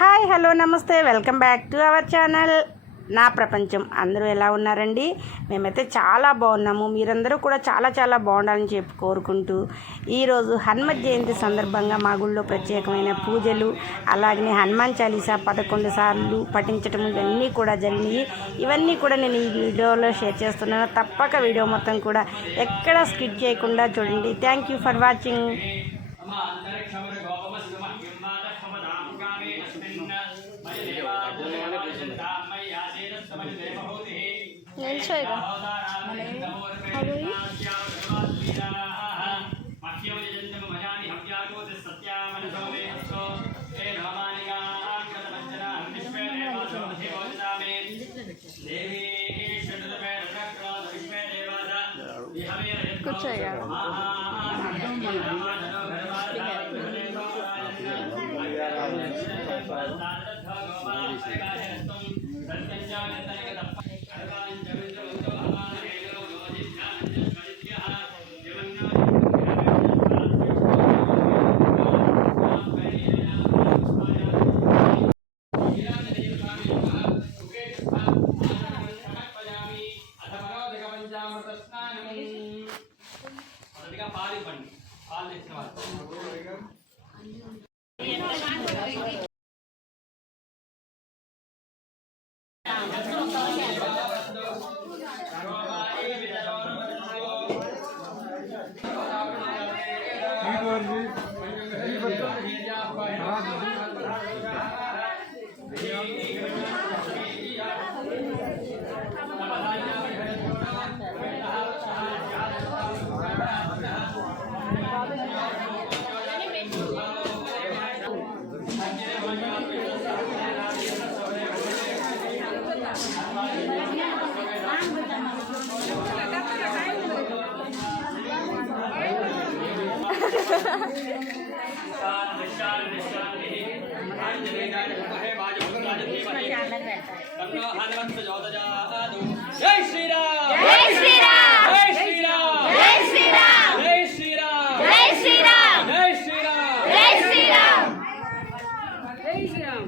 Hi hello నమస్తే welcome back to our channel నా ప్రపంచం. అందరూ ఎలా ఉన్నారండి? మేమైతే చాలా బాగున్నాము. మీరందరూ కూడా చాలా బాగుండాలని చెప్పి కోరుకుంటూ ఈరోజు హనుమత్ జయంతి సందర్భంగా మా గుళ్ళో ప్రత్యేకమైన పూజలు, అలాగే హనుమాన్ చాలీసా 11 సార్లు పఠించటం ఇవన్నీ కూడా జరిగినాయి. ఇవన్నీ కూడా నేను ఈ వీడియోలో షేర్ చేస్తున్నాను. తప్పక వీడియో మొత్తం కూడా ఎక్కడ స్కిప్ చేయకుండా చూడండి. Thank you for watching. జై శ్రీరామ్ జై శ్రీరామ్ జై శ్రీరామ్ జై శ్రీరామ్ జై శ్రీరామ్ జై శ్రీరామ్ జై శ్రీరామ్ జై శ్రీరామ్ జై శ్రీరామ్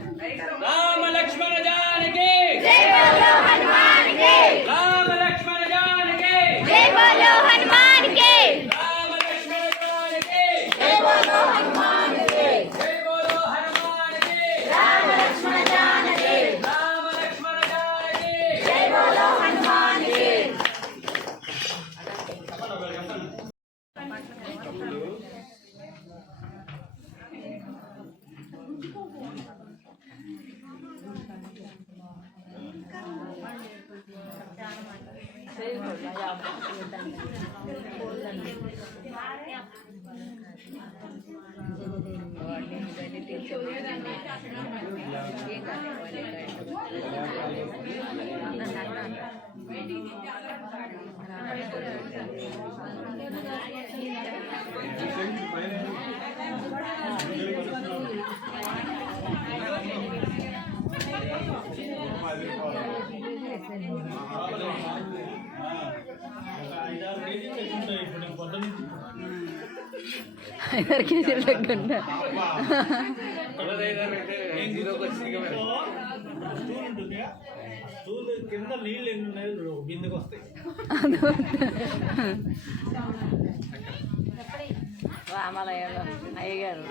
రామ లక్ష్మణ జానకి జై బోలో హనుమాన్ కి రామ లక్ష్మణ జానకి జై బోలో హనుమాన్ కి రామ లక్ష్మణ జానకి జై బోలో హనుమాన్ కి జై బోలో హనుమాన్ కి రామ లక్ష్మణ జానకి రామ లక్ష్మణ జానకి జై బోలో హనుమాన్ కి ఐదారు కేజీలు తగ్గండి. కింద నీళ్ళు ఎన్ని ఉన్నాయో బిందుకు వస్తాయి. రామాలయంలో అయ్యగారు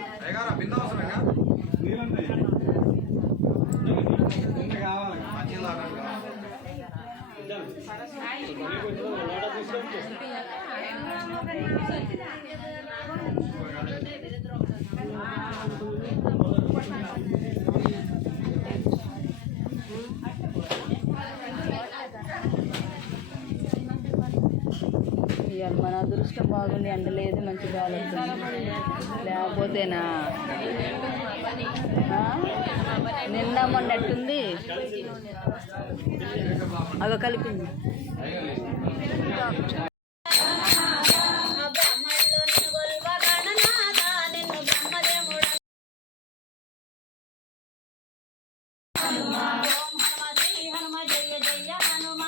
మన అదృష్టం బాగుంది, ఎండలేదు, మంచి గాలి వస్తుంది. లేకపోతేనా నిన్న మొన్నట్టుంది అవి కలిపింది. హనుమ జయ జయ హనుమ